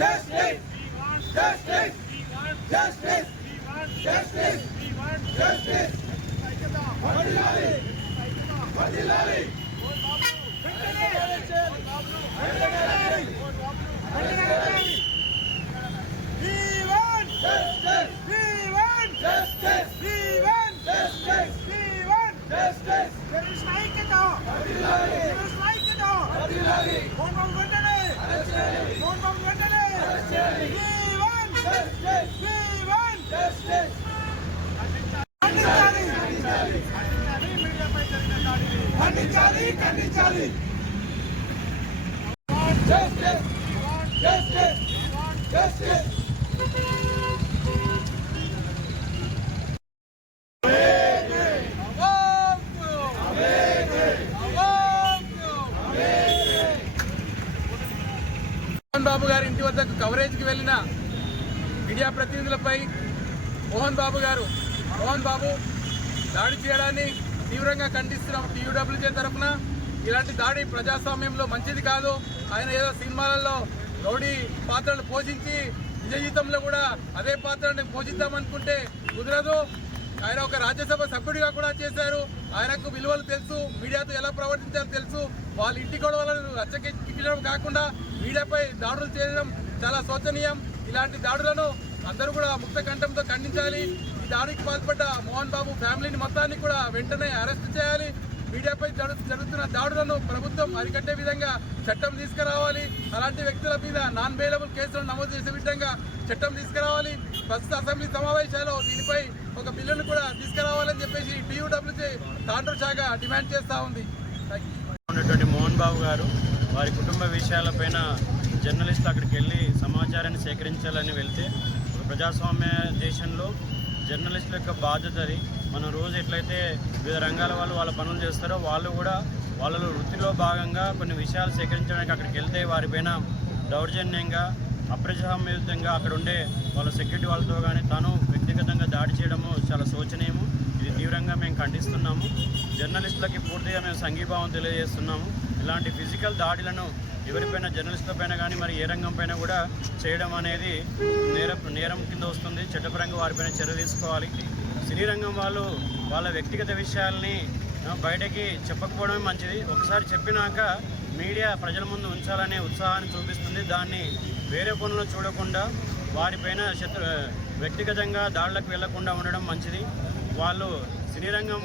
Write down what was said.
justice, justice, justice, justice, justice. వదిలాలి వదిలాలి One more ఖండించాలి ఖండించాలి. Justice justice justice Mohan Babu గారి ఇంటి వద్దకు కవరేజ్కి వెళ్ళిన మీడియా ప్రతినిధులపై మోహన్ బాబు గారు మోహన్ బాబు దాడి చేయడాన్ని తీవ్రంగా ఖండిస్తున్నాం టీయూడబ్ల్యూజే తరఫున. ఇలాంటి దాడి ప్రజాస్వామ్యంలో మంచిది కాదు. ఆయన ఏదో సినిమాలలో రౌడీ పాత్రలు పోషించి నిజ జీవితంలో కూడా అదే పాత్రని పోషిద్దామనుకుంటే కుదరదు. ఆయన ఒక రాజ్యసభ సభ్యుడిగా కూడా చేశారు. ఆయనకు విలువలు తెలుసు. మీడియాతో ఎలా ప్రవర్తించాలో తెలుసు. వాళ్ళ ఇంటి గొడవలను రచ్చకెక్కించడం కాకుండా మీడియాపై దాడులు చేయడం చాలా శోచనీయం. ఇలాంటి దాడులను అందరూ కూడా ముక్త కంఠంతో ఖండించాలి. ఈ దాడికి పాల్పడ్డ మోహన్ బాబు ఫ్యామిలీని మొత్తాన్ని కూడా వెంటనే అరెస్ట్ చేయాలి. మీడియాపై జరుగుతున్న దాడులను ప్రభుత్వం అరికట్టే విధంగా చట్టం తీసుకురావాలి. అలాంటి వ్యక్తుల మీద నాన్ బెయిలబుల్ కేసులు నమోదు చేసే విధంగా చట్టం తీసుకురావాలి. ప్రస్తుత అసెంబ్లీ సమావేశాల్లో దీనిపై ఒక బిల్లును కూడా తీసుకురావాలని చెప్పేసి టీయూడబ్ల్యూసీ తాండ్రు శాఖ డిమాండ్ చేస్తూ ఉంది. ఉన్నటువంటి మోహన్ బాబు గారు వారి కుటుంబ విషయాలపైన జర్నలిస్టులు అక్కడికి వెళ్ళి సమాచారాన్ని సేకరించాలని వెళ్తే ప్రజాస్వామ్య దేశంలో జర్నలిస్టుల యొక్క బాధ్యత అది. మనం రోజు ఎట్లయితే వివిధ రంగాల వాళ్ళు వాళ్ళ పనులు చేస్తారో వాళ్ళు కూడా వాళ్ళ వృత్తిలో భాగంగా కొన్ని విషయాలు సేకరించడానికి అక్కడికి వెళ్తే వారిపైన దౌర్జన్యంగా అప్రజామ్యుతంగా అక్కడ ఉండే వాళ్ళ సెక్యూరిటీ వాళ్ళతో కానీ తను వ్యక్తిగతంగా దాడి చేయడము చాలా శోచనీయము. ఇది తీవ్రంగా మేము ఖండిస్తున్నాము. జర్నలిస్టులకి పూర్తిగా మేము సంఘీభావం తెలియజేస్తున్నాము. ఇలాంటి ఫిజికల్ దాడులను ఎవరిపైన జర్నలిస్టుల పైన కానీ మరి ఏ రంగం పైన కూడా చేయడం అనేది నేర నేరం కింద వస్తుంది. చట్టపరంగా వారిపైన చర్య తీసుకోవాలి. సినీ రంగం వాళ్ళు వాళ్ళ వ్యక్తిగత విషయాల్ని బయటకి చెప్పకపోవడమే మంచిది. ఒకసారి చెప్పినాక మీడియా ప్రజల ముందు ఉంచాలనే ఉత్సాహాన్ని చూపిస్తుంది. దాన్ని వేరే పనులు చూడకుండా వారిపైన శత్రు వ్యక్తిగతంగా దాడులకు వెళ్ళకుండా ఉండడం మంచిది. వాళ్ళు సినీ రంగం